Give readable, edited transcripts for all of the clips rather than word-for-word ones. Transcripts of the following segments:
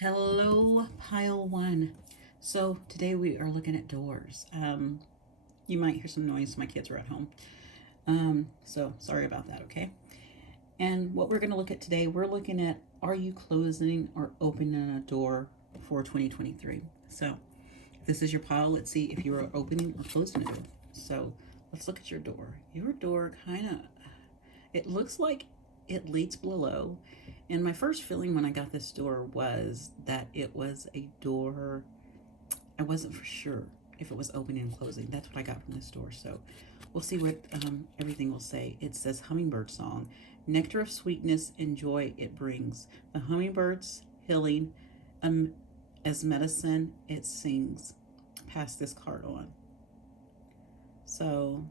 Hello, pile one. So today we are looking at doors. You might hear some noise. My kids are at home. So sorry about that, okay? And what we're going to look at today, we're looking at, are you closing or opening a door for 2023? So if this is your pile, let's see if you are opening or closing a door. So let's look at your door. Your door kind of, it looks like it leads below. And my first feeling when I got this door was that it was a door. I wasn't for sure if it was opening and closing. That's what I got from this door. So we'll see what everything will say. It says hummingbird song, nectar of sweetness and joy it brings. The hummingbird's healing, as medicine it sings. Pass this card on. So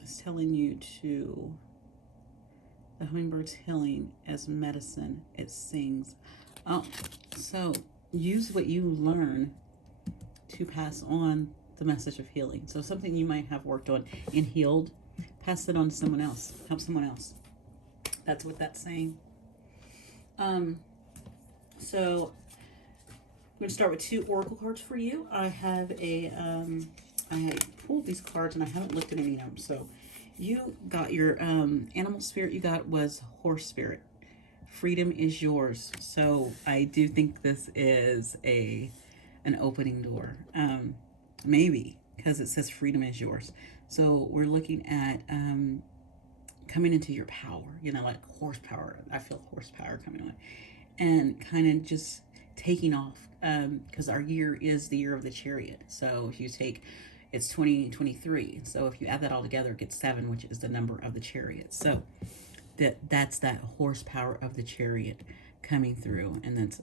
it's telling you to the hummingbird's healing as medicine it sings. Oh, so use what you learn to pass on the message of healing. So something you might have worked on and healed, pass it on to someone else. Help someone else. That's what that's saying. So I'm going to start with two oracle cards for you. I have I pulled these cards and I haven't looked at any of them. So you got your animal spirit you got was horse spirit. Freedom is yours. So I do think this is an opening door. Maybe because it says freedom is yours. So we're looking at coming into your power, like horsepower. I feel horsepower coming on. And kind of just taking off because our year is the year of the chariot. So if you take, it's 2023. So if you add that all together, it gets 7, which is the number of the chariot. So that's that horsepower of the chariot coming through. And that's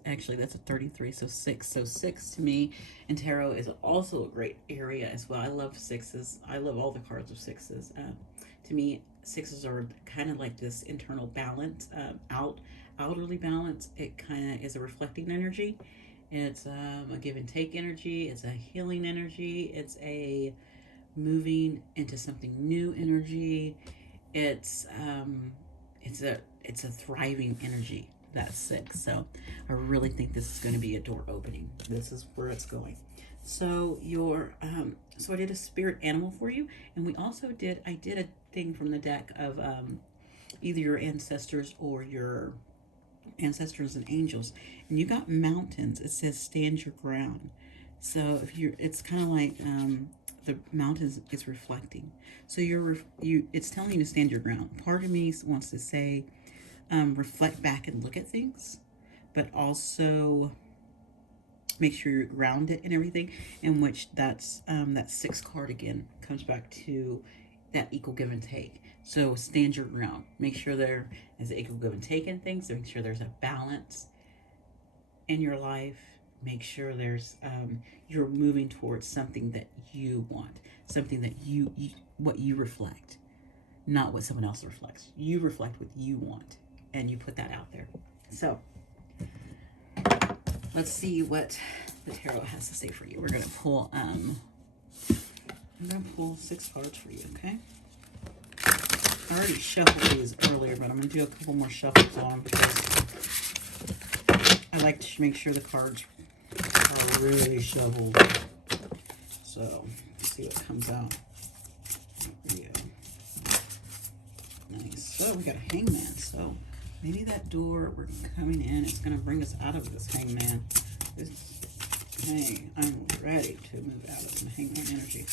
a 33, so 6. So 6 to me in tarot is also a great area as well. I love sixes. I love all the cards of sixes. To me, sixes are kind of like this internal balance, outerly balance. It kind of is a reflecting energy. It's a give and take energy. It's a healing energy. It's a moving into something new energy. It's it's a thriving energy. That's 6. So I really think this is going to be a door opening. This is where it's going. So so I did a spirit animal for you, and I did a thing from the deck of either your ancestors or your ancestors and angels, and you got mountains. It says stand your ground. So it's kind of like the mountains is reflecting. So it's telling you to stand your ground. Part of me wants to say reflect back and look at things, but also make sure you're grounded and everything. In which that's that 6 card again comes back to that equal give and take. So stand your ground. Make sure there is equal give and take in things. Make sure there's a balance in your life. Make sure there's you're moving towards something that you want, something that what you reflect, not what someone else reflects. You reflect what you want, and you put that out there. So let's see what the tarot has to say for you. We're gonna pull. I'm gonna pull 6 cards for you. Okay. I already shuffled these earlier, but I'm gonna do a couple more shuffles on them because I like to make sure the cards are really shuffled. So let's see what comes out. There we go. Nice. So we got a hangman. So maybe that door we're coming in is going to bring us out of this hangman. Hey, I'm ready to move out of the hangman energy.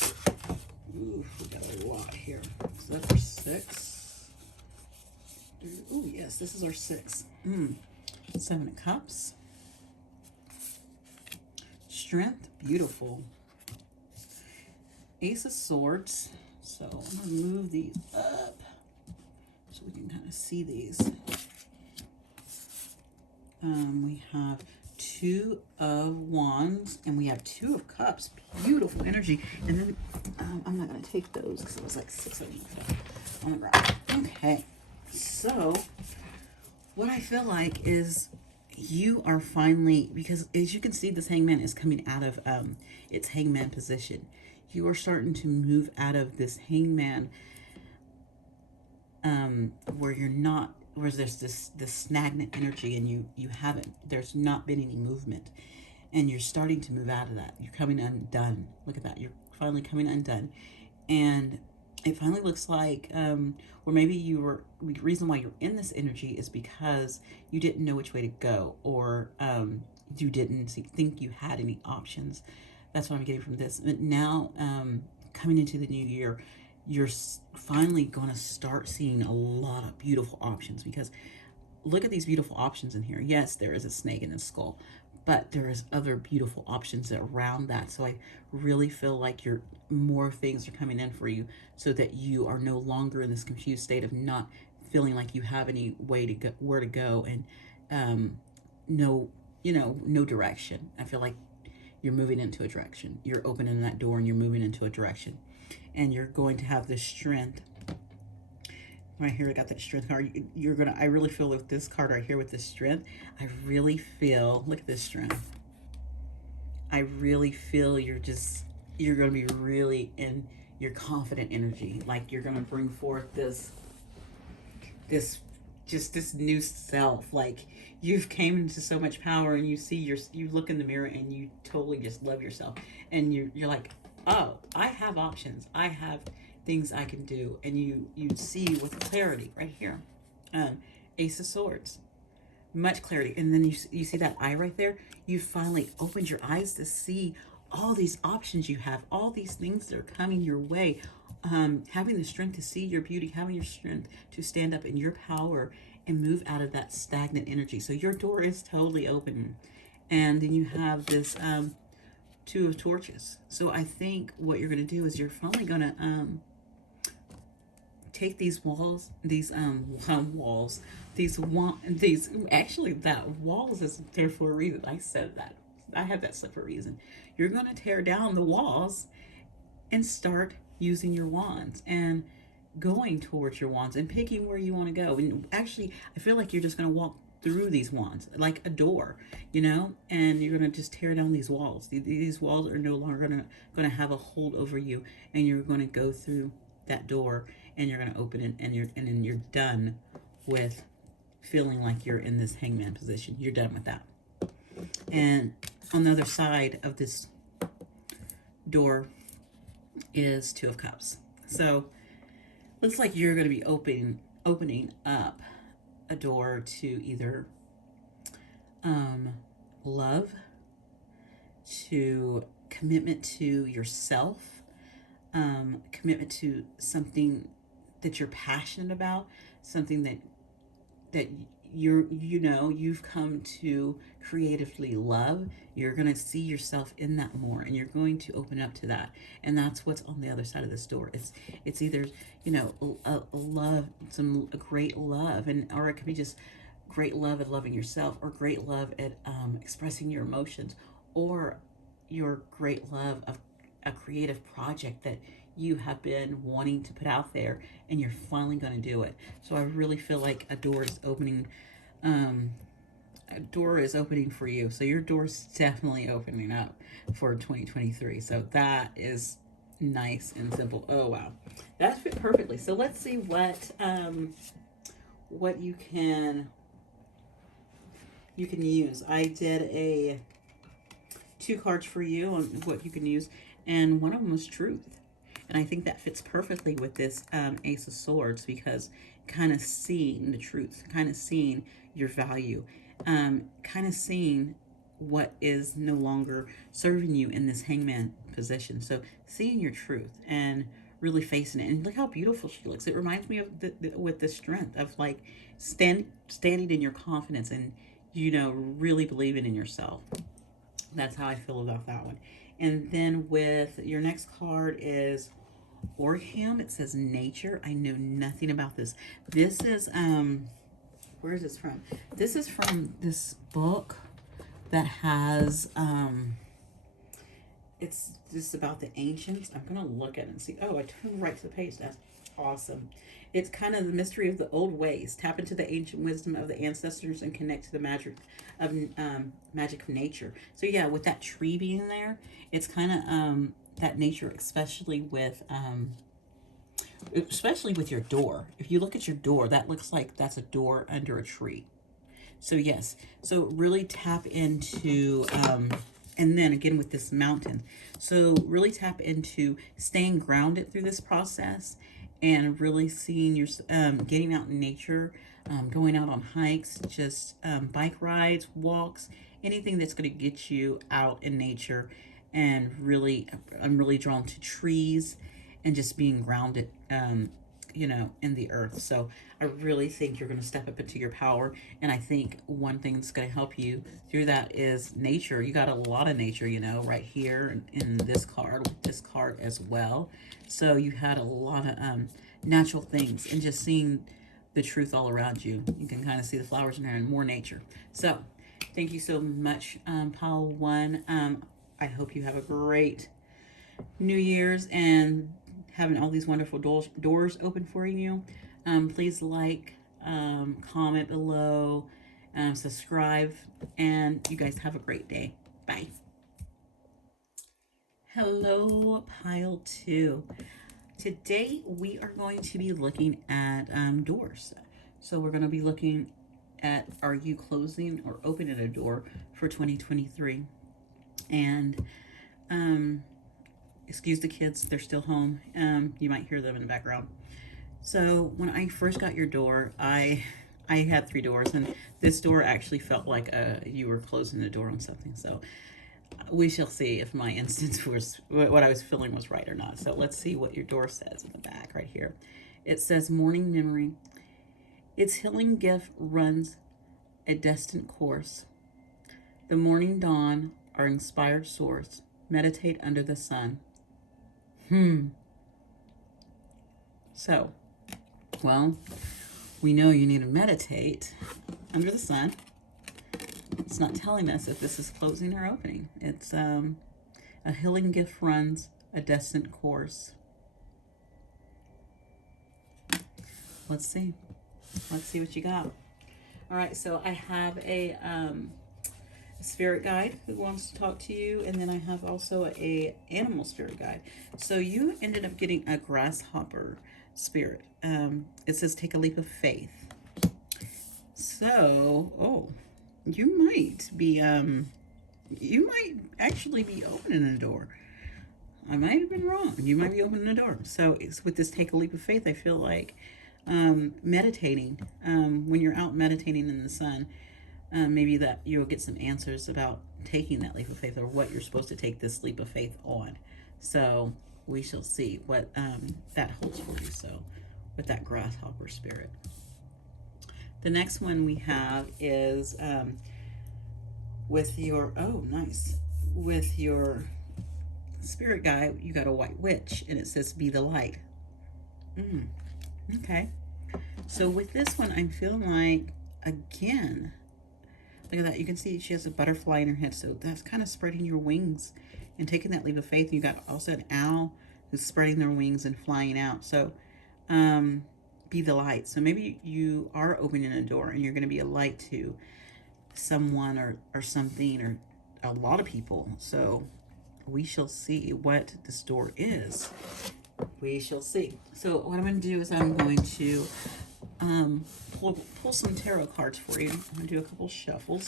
Ooh, we got a lot here. So that's our 6. Oh yes, this is our 6. 7 of Cups. Strength, beautiful. Ace of Swords. So I'm going to move these up so we can kind of see these. We have 2 of Wands, and we have 2 of Cups. Beautiful energy. And then I'm not going to take those because it was like 6 of them on the ground. Okay, so what I feel like is you are finally, because as you can see, this hangman is coming out of its hangman position. You are starting to move out of this hangman where you're not where there's this stagnant energy, and you haven't, there's not been any movement, and you're starting to move out of that. You're coming undone. Look at that. You're finally coming undone. And it finally looks like, or maybe the reason why you're in this energy is because you didn't know which way to go, or you didn't think you had any options. That's what I'm getting from this. But now, coming into the new year, you're finally going to start seeing a lot of beautiful options, because look at these beautiful options in here. Yes, there is a snake in the skull, but there is other beautiful options around that. So I really feel like more things are coming in for you, so that you are no longer in this confused state of not feeling like you have any way to go, where to go, and no, no direction. I feel like you're moving into a direction. You're opening that door and you're moving into a direction, and you're going to have this strength. Right here, I got that strength card. I really feel with this card right here, with this strength, I really feel, look at this strength. I really feel you're going to be really in your confident energy. Like you're going to bring forth this new self. Like you've came into so much power, and you look in the mirror and you totally just love yourself. And you're like, oh, I have options. I have things I can do. And you see with clarity right here. Ace of Swords. Much clarity. And then you see that eye right there? You finally opened your eyes to see all these options you have, all these things that are coming your way. Having the strength to see your beauty, having your strength to stand up in your power and move out of that stagnant energy. So your door is totally open. And then you have this Two of Torches. So I think what you're going to do is you're finally going to take these walls, these actually, that walls is there for a reason. I said that. I have that stuff for a reason. You're going to tear down the walls and start using your wands and going towards your wands and picking where you want to go. And actually, I feel like you're just going to walk through these wands like a door, and you're going to just tear down these walls. These walls are no longer going to have a hold over you, and you're going to go through that door, and you're going to open it, and then you're done with feeling like you're in this hangman position. You're done with that. And on the other side of this door is Two of Cups. So looks like you're going to be opening up a door to either love, to commitment to yourself, commitment to something that you're passionate about, something that you've come to creatively love. You're going to see yourself in that more, and you're going to open up to that. And that's what's on the other side of this door. It's either a love, a great love, or it could be just great love at loving yourself, or great love at expressing your emotions, or your great love of a creative project that you have been wanting to put out there, and you're finally going to do it. So I really feel like a door is opening. A door is opening for you. So your door's definitely opening up for 2023. So that is nice and simple. Oh wow, that fit perfectly. So let's see what you can use. I did 2 cards for you on what you can use, and one of them was truth. And I think that fits perfectly with this Ace of Swords, because kind of seeing the truth, kind of seeing your value, kind of seeing what is no longer serving you in this hangman position. So seeing your truth and really facing it. And look how beautiful she looks. It reminds me of with the strength of like standing in your confidence and, really believing in yourself. That's how I feel about that one. And then with your next card is Oriham. It says nature. I know nothing about this. This is where is this from? This is from this book that has it's just about the ancients. I'm gonna look at it and see. Oh, I turned right to the page. That's awesome. It's kind of the mystery of the old ways. Tap into the ancient wisdom of the ancestors and connect to the magic of nature. So yeah, with that tree being there, it's kind of that nature, especially with especially with your door. If you look at your door, that looks like that's a door under a tree. So yes, so really tap into, and then again with this mountain. So really tap into staying grounded through this process and really seeing your, getting out in nature, going out on hikes, just bike rides, walks, anything that's going to get you out in nature. And really, I'm really drawn to trees and just being grounded, you know, in the earth. So I really think you're going to step up into your power. And I think one thing that's going to help you through that is nature. You got a lot of nature, you know, right here in this card, with this card as well. So you had a lot of natural things, and just seeing the truth all around you. You can kind of see the flowers in there and more nature. So thank you so much, Pile 1. I hope you have a great New Year's and having all these wonderful doors open for you. Please like, comment below, subscribe, and you guys have a great day. Bye. Hello, Pile 2. Today we are going to be looking at doors. So we're going to be looking at, are you closing or opening a door for 2023? And excuse the kids, they're still home. You might hear them in the background. So when I first got your door, I had 3 doors, and this door actually felt like you were closing the door on something. So we shall see if my instance was, what I was feeling was right or not. So let's see what your door says in the back right here. It says, morning memory. Its healing gift runs a destined course. The morning dawn, our inspired source. Meditate under the sun. So, well, we know you need to meditate under the sun. It's not telling us if this is closing or opening. It's a healing gift runs a destined course. Let's see. Let's see what you got. All right, so I have a spirit guide who wants to talk to you, and then I have also a animal spirit guide. So you ended up getting a grasshopper spirit. It says take a leap of faith. So, you might be you might actually be opening a door. I might have been wrong. You might be opening a door. So it's with this take a leap of faith, I feel like meditating, when you're out meditating in the sun, maybe that you'll get some answers about taking that leap of faith, or what you're supposed to take this leap of faith on. So we shall see what that holds for you. So with that grasshopper spirit. The next one we have is with your, with your spirit guide, you got a white witch, and it says be the light. Okay. So with this one, I'm feeling like, again, look at that. You can see she has a butterfly in her head. So that's kind of spreading your wings and taking that leap of faith. You got also an owl who's spreading their wings and flying out. So be the light. So maybe you are opening a door and you're going to be a light to someone or something, or a lot of people. So we shall see what this door is. We shall see. So what I'm going to do is I'm going to pull some tarot cards for you. I'm going to do a couple shuffles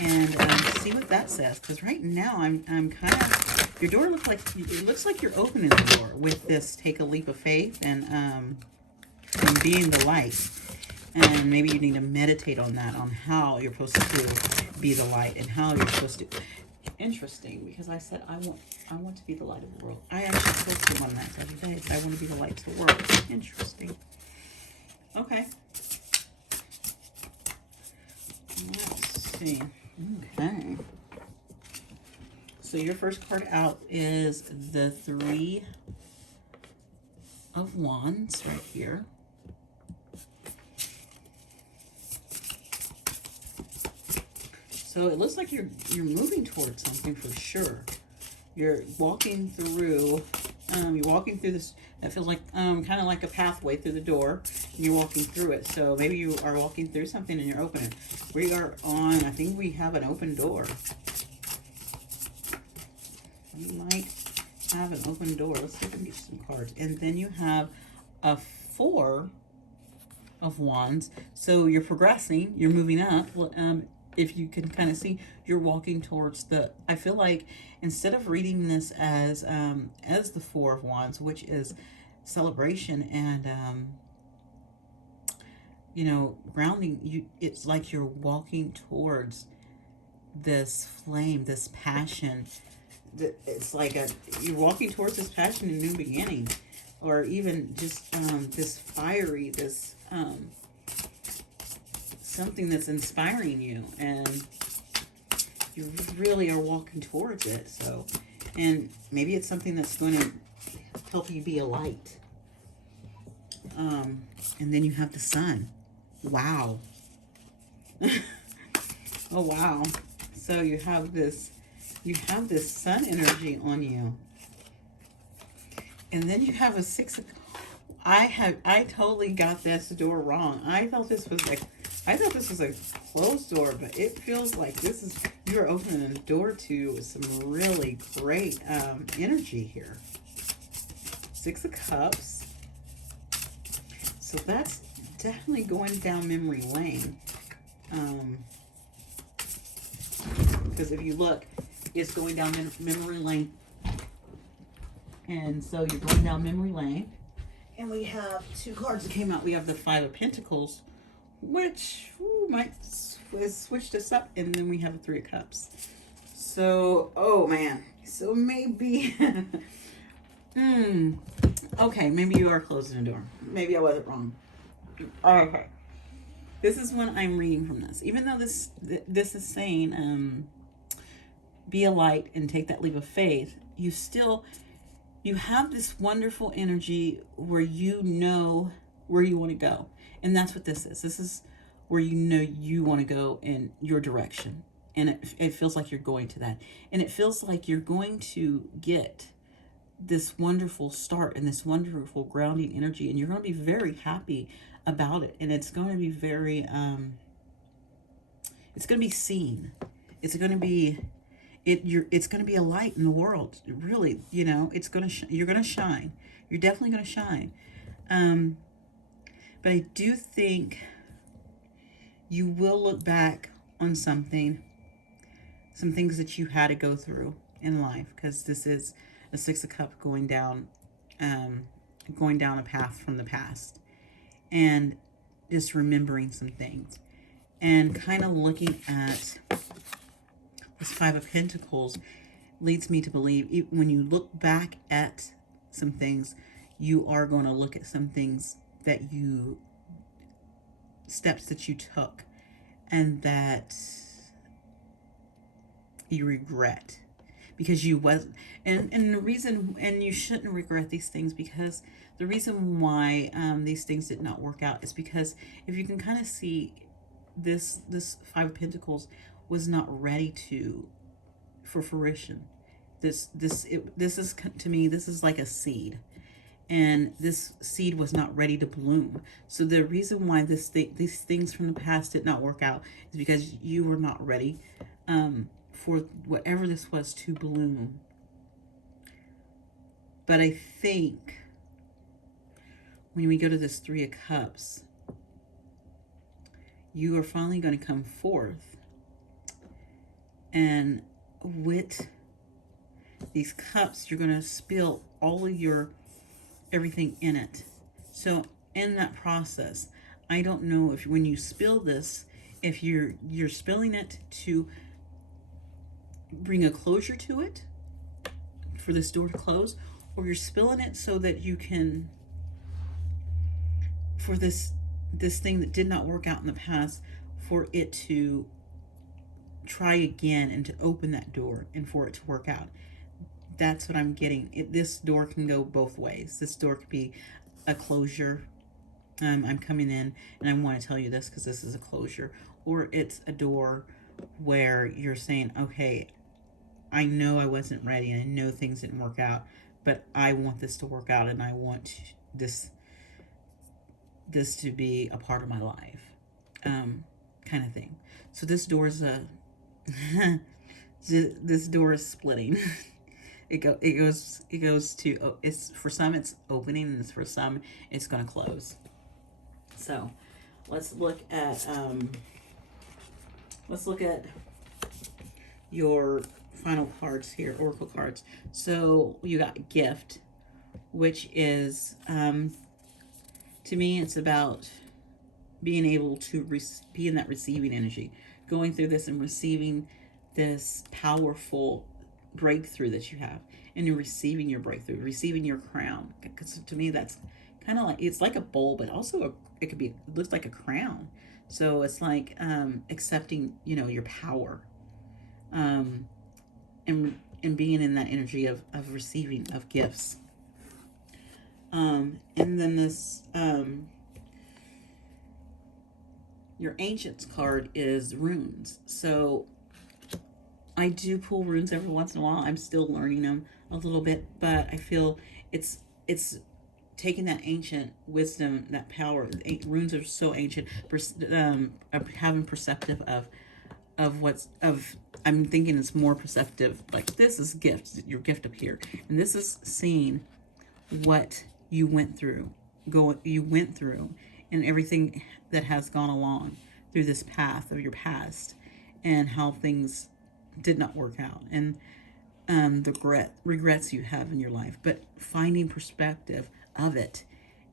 and see what that says. Because right now I'm kind of, your door looks like you're opening the door with this take a leap of faith and being the light. And maybe you need to meditate on that, on how you're supposed to be the light and how you're supposed to. Interesting, because I said I want to be the light of the world. I actually posted on that the other day. I want to be the light to the world. Interesting. Okay. Let's see. Okay. So your first card out is the 3 of Wands right here. So it looks like you're moving towards something for sure. You're walking through this, that feels like kind of like a pathway through the door. And you're walking through it. So maybe you are walking through something and you're opening. We are on, I think we have an open door. We might have an open door. Let's see if we can get some cards. And then you have a Four of Wands. So you're progressing, you're moving up. If you can kind of see, you're walking towards the, I feel like instead of reading this as the Four of Wands, which is celebration and you know, grounding, it's like you're walking towards this flame, this passion. It's like you're walking towards this passion and new beginning, or even just this fiery, this something that's inspiring you, and you really are walking towards it. So, and maybe it's something that's going to help you be a light. And then you have the sun. Wow. Oh wow. So you have this sun energy on you. And then you have a Six of, I totally got this door wrong. I thought this was a closed door, but it feels like you're opening a door to some really great energy here. Six of Cups. So that's definitely going down memory lane. Because if you look, it's going down memory lane. And so you're going down memory lane. And we have two cards that came out. We have the Five of Pentacles, which might switch this up. And then we have the Three of Cups. So, oh man. So maybe, okay, maybe you are closing a door. Maybe I wasn't wrong. Okay. This is what I'm reading from this. Even though this is saying, be a light and take that leap of faith, you have this wonderful energy where you know where you want to go. And that's what this is. This is where you know you want to go in your direction. And it feels like you're going to that. And it feels like you're going to get this wonderful start and this wonderful grounding energy. And you're going to be very happy about it. And it's going to be very, it's going to be seen. It's going to be... it's going to be a light in the world. Really, you know, it's going to you're going to shine. You're definitely going to shine. But I do think you will look back on some things that you had to go through in life, because this is a Six of Cups going down a path from the past, and just remembering some things, and kind of looking at this Five of Pentacles leads me to believe when you look back at some things, you are going to look at some things steps that you took and that you regret, because you wasn't, and the reason, and you shouldn't regret these things, because the reason why these things did not work out is because if you can kind of see this Five of Pentacles was not ready for fruition. This is, to me, this is like a seed, and this seed was not ready to bloom. So the reason why these things from the past did not work out is because you were not ready for whatever this was to bloom. But I think when we go to this Three of Cups, you are finally going to come forth, and with these cups, you're going to spill all of your everything in it. So in that process, I don't know if when you spill this, if you're spilling it to bring a closure to it, for this door to close, or you're spilling it so that you can, for this thing that did not work out in the past, for it to try again and to open that door and for it to work out. That's what I'm getting. This door can go both ways. This door could be a closure. I'm coming in and I want to tell you this because this is a closure. Or it's a door where you're saying, okay, I know I wasn't ready and I know things didn't work out, but I want this to work out and I want this to be a part of my life, kind of thing. So this door is this door is splitting. it goes to, it's for some it's opening, and it's for some it's going to close. So let's look at your final cards here, oracle cards. So you got gift, which is to me it's about being able to be in that receiving energy, going through this and receiving this powerful breakthrough that you have, and you're receiving your breakthrough, receiving your crown. Because to me, that's kind of like, it's like a bowl, but also it could be, it looks like a crown. So it's like accepting, your power, and being in that energy of receiving of gifts. And then this your ancients card is runes. So I do pull runes every once in a while. I'm still learning them a little bit, but I feel it's taking that ancient wisdom, that power. Runes are so ancient. Having perceptive of what's of. I'm thinking it's more perceptive. Like this is gifts. Your gift up here, and this is seeing what you went through, and everything that has gone along through this path of your past, and how things did not work out, and the regrets you have in your life, but finding perspective of it,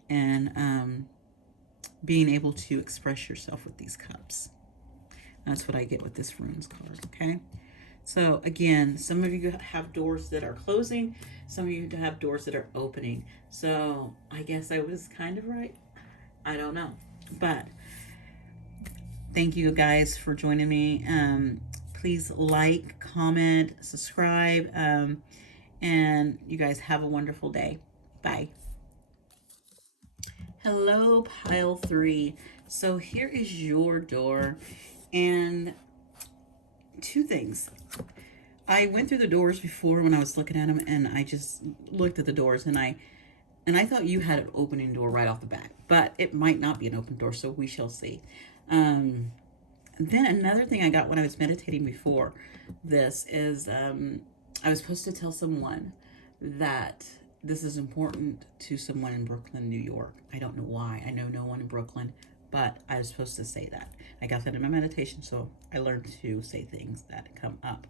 and being able to express yourself with these cups. That's what I get with this runes card. Okay, so again, some of you have doors that are closing, some of you have doors that are opening. So I guess I was kind of right. I don't know, but thank you guys for joining me. Please like, comment, subscribe, and you guys have a wonderful day. Bye. Hello, pile 3. So here is your door, and two things. I went through the doors before when I was looking at them, and I just looked at the doors, and I thought you had an opening door right off the bat, but it might not be an open door, so we shall see. Then another thing I got when I was meditating before this is I was supposed to tell someone that this is important to someone in Brooklyn, New York. I don't know why. I know no one in Brooklyn, but I was supposed to say that. I got that in my meditation, so I learned to say things that come up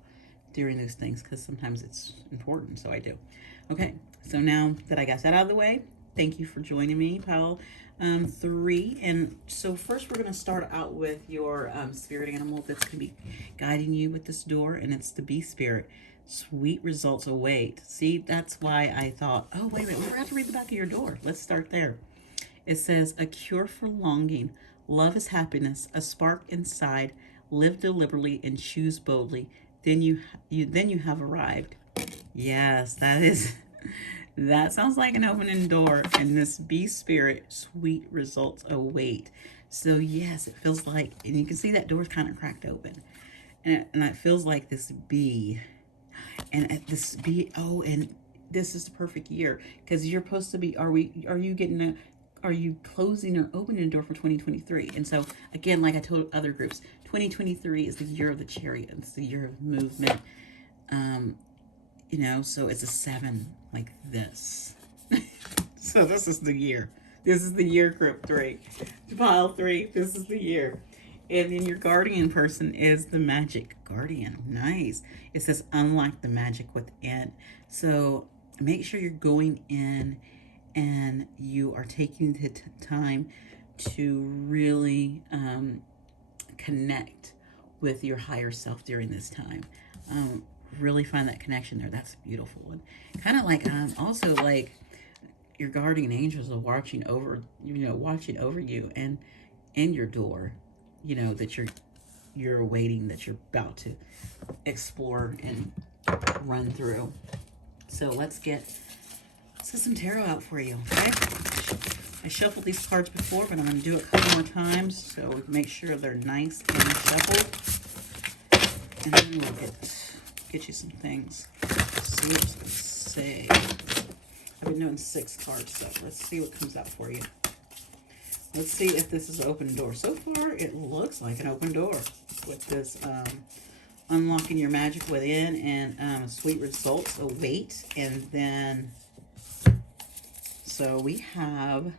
during those things, because sometimes it's important, so I do. Okay, so now that I got that out of the way, thank you for joining me, pile 3. And so first we're going to start out with your spirit animal that's going to be guiding you with this door, and it's the bee spirit. Sweet results await. See, that's why I thought, oh, wait a minute, we forgot to read the back of your door. Let's start there. It says, a cure for longing. Love is happiness, a spark inside. Live deliberately and choose boldly. Then you have arrived. Yes, that sounds like an opening door. And this bee spirit, sweet results await. So yes, it feels like, and you can see that door's kind of cracked open, and it feels like this bee, and this bee. Oh, and this is the perfect year, because you're supposed to be. Are you closing or opening a door for 2023? And so again, like I told other groups, 2023 is the year of the chariot. It's the year of movement. So it's a 7 like this. So this is the year. This is the year, group 3. Pile 3, this is the year. And then your guardian person is the magic guardian. Nice. It says, unlock the magic within. So make sure you're going in and you are taking the time to really connect with your higher self during this time. Really find that connection there. That's a beautiful one. Kind of like also like your guardian angels are watching over you and your door, that you're awaiting, that you're about to explore and run through. So let's get some tarot out for you, okay? I shuffled these cards before, but I'm going to do it a couple more times so we can make sure they're nice and shuffled. And then we'll get you some things. Let's see what it's going to say. I've been doing 6 cards, so let's see what comes out for you. Let's see if this is an open door. So far, it looks like an open door with this unlocking your magic within, and sweet results await. And then, so we have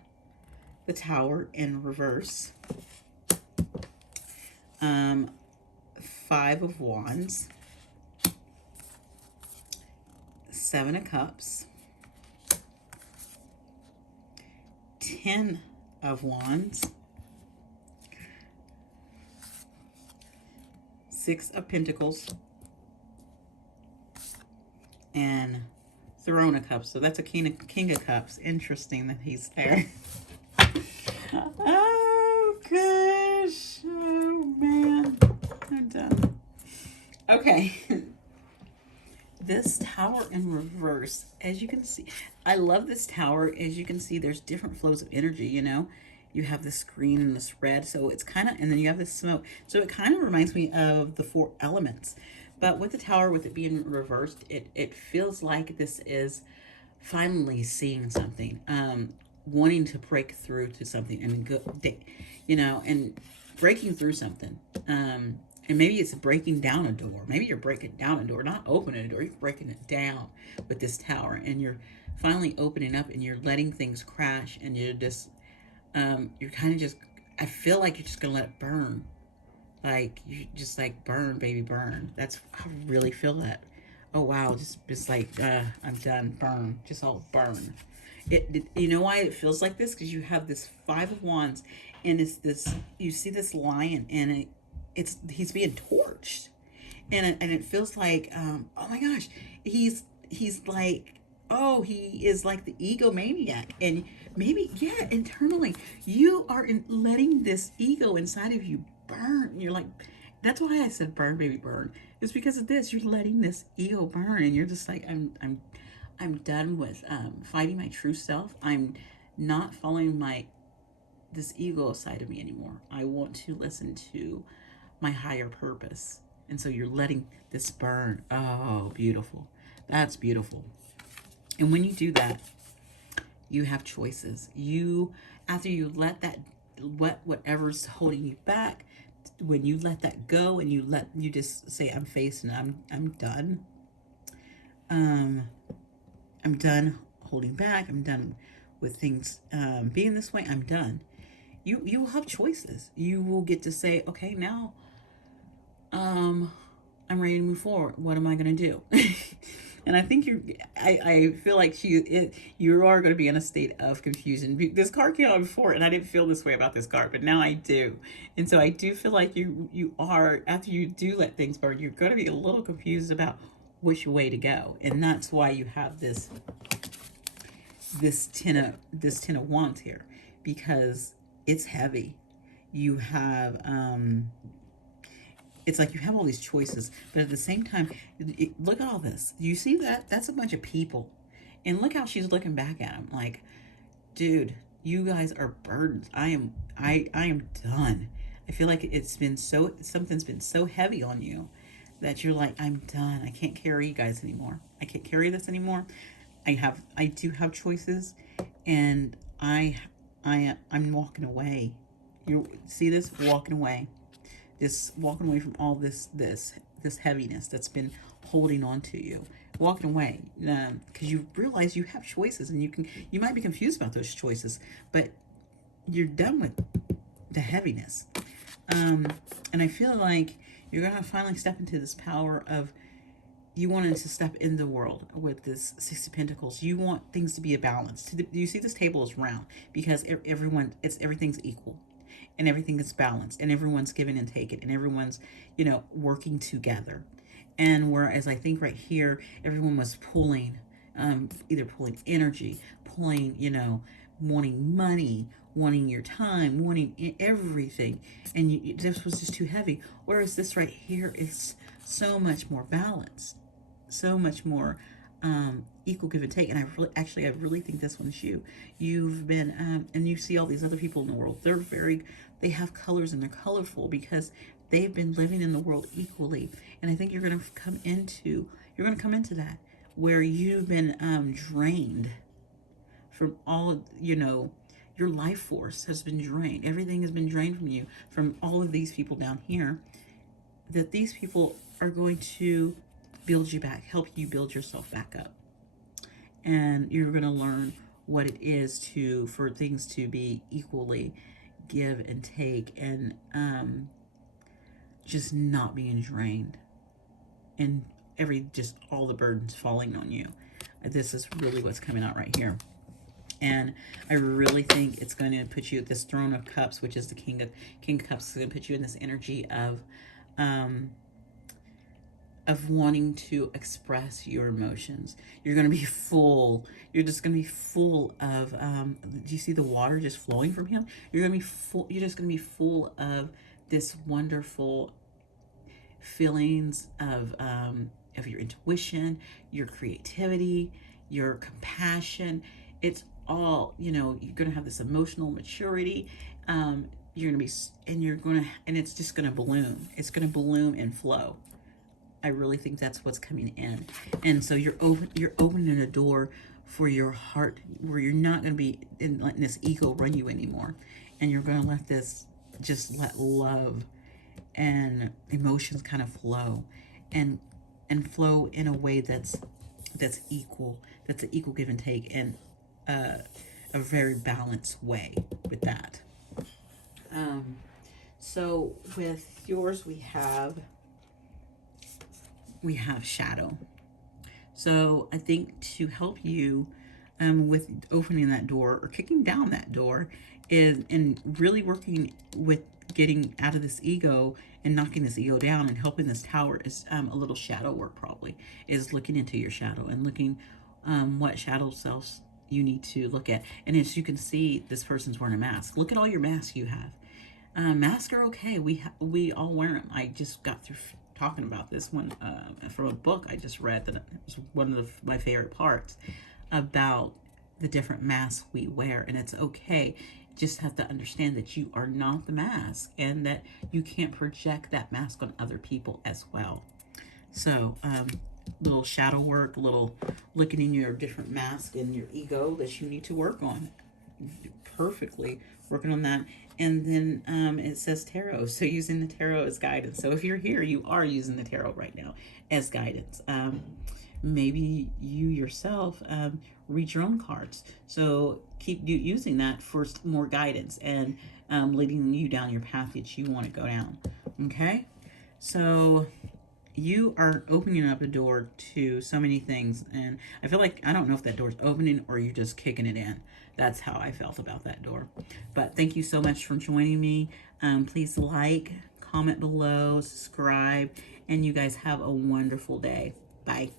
the Tower in reverse, 5 of Wands, 7 of Cups, 10 of Wands, 6 of Pentacles, and Throne of Cups. So that's a King of Cups. Interesting that he's there. Oh, gosh. Oh, man. I'm done. Okay. This Tower in reverse, as you can see, I love this Tower. As you can see, there's different flows of energy, you know. You have this green and this red, so it's kind of, and then you have this smoke. So it kind of reminds me of the 4 elements. But with the Tower, with it being reversed, it feels like this is finally seeing something, wanting to break through to something and go, you know, and breaking through something. And maybe it's breaking down a door. Maybe you're breaking down a door, not opening a door. You're breaking it down with this Tower, and you're finally opening up, and you're letting things crash, and you're just, you're kind of just, I feel like you're just gonna let it burn. Like, you just like, burn, baby, burn. That's, I really feel that. Oh, wow, just like, I'm done, burn, just all burn. You know why it feels like this? Because you have this 5 of Wands, and it's this, you see this lion, and he's being torched, and it feels like, oh my gosh, he's like, oh, he is like the egomaniac, and maybe, yeah, internally you are letting this ego inside of you burn. You're like, that's why I said burn, baby, burn. It's because of this. You're letting this ego burn, and you're just like, I'm done with fighting my true self. I'm not following this ego side of me anymore. I want to listen to my higher purpose. And so you're letting this burn. Oh, beautiful. That's beautiful. And when you do that, you have choices. After you let that, whatever's holding you back, when you let that go, and you just say, I'm facing, I'm done. I'm done holding back. I'm done with things being this way. I'm done. You will have choices. You will get to say, okay, now I'm ready to move forward. What am I going to do? And I think I feel like you are going to be in a state of confusion. This card came out before, and I didn't feel this way about this card, but now I do. And so I do feel like you are, after you do let things burn, you're going to be a little confused about which way to go. And that's why you have this ten of Wands here, because it's heavy. You have it's like you have all these choices, but at the same time, look at all this. You see that? That's a bunch of people. And look how she's looking back at him like, dude, you guys are burdens. I am done. I feel like something's been so heavy on you that you're like, I'm done. I can't carry you guys anymore. I can't carry this anymore. I do have choices, and I'm walking away. You see this? Walking away. Walking away from all this heaviness that's been holding on to you. Walking away, because you realize you have choices, and you might be confused about those choices, but you're done with the heaviness. And I feel like you're gonna finally step into this power of, you wanted to step in the world with this 6 of Pentacles. You want things to be a balance. You see this table is round because everything's equal, and everything is balanced, and everyone's giving and taking, and everyone's, working together. And whereas I think right here, everyone was pulling, either pulling energy, pulling, wanting money, wanting your time, wanting everything. And this was just too heavy. Whereas this right here is so much more balanced, so much more equal give and take. And I really think this one's you. You've been, and you see all these other people in the world. They have colors, and they're colorful because they've been living in the world equally. And I think you're going to come into that where you've been drained from all of, your life force has been drained. Everything has been drained from you, from all of these people down here. that these people are going to build you back, help you build yourself back up. And you're going to learn what it is for things to be equally give and take, and just not being drained and just all the burdens falling on you. This is really what's coming out right here. And I really think it's going to put you at this Throne of Cups, which is the King of Cups. It's going to put you in this energy of wanting to express your emotions. You're going to be full. You're just going to be full of, do you see the water just flowing from him? You're going to be full. You're just going to be full of this wonderful feelings of your intuition, your creativity, your compassion. It's all, you're going to have this emotional maturity. You're going to be, and it's just going to bloom. It's going to bloom and flow. I really think that's what's coming in. And so you're opening a door for your heart, where you're not going to be letting this ego run you anymore. And you're going to let love and emotions kind of flow and flow in a way that's equal. That's an equal give and take, and a very balanced way with that. So with yours, we have shadow. So I think to help you with opening that door or kicking down that door is, and really working with getting out of this ego and knocking this ego down and helping this tower, is a little shadow work. Probably is looking into your shadow and looking what shadow selves you need to look at. And as you can see, this person's wearing a mask. Look at all your masks you have. Masks are okay. We all wear them. I just got through talking about this one from a book I just read, that it was one of my favorite parts, about the different masks we wear. And it's okay. Just have to understand that you are not the mask, and that you can't project that mask on other people as well. So little shadow work, little looking in your different masks and your ego that you need to work on. Perfectly working on that. And then it says tarot, so using the tarot as guidance. So if you're here, you are using the tarot right now as guidance. Maybe you yourself read your own cards, so keep using that for more guidance and leading you down your path that you want to go down. Okay, so you are opening up a door to so many things, and I feel like, I don't know if that door's opening or you're just kicking it in. That's how I felt about that door. But thank you so much for joining me. Please like, comment below, subscribe, and you guys have a wonderful day. Bye.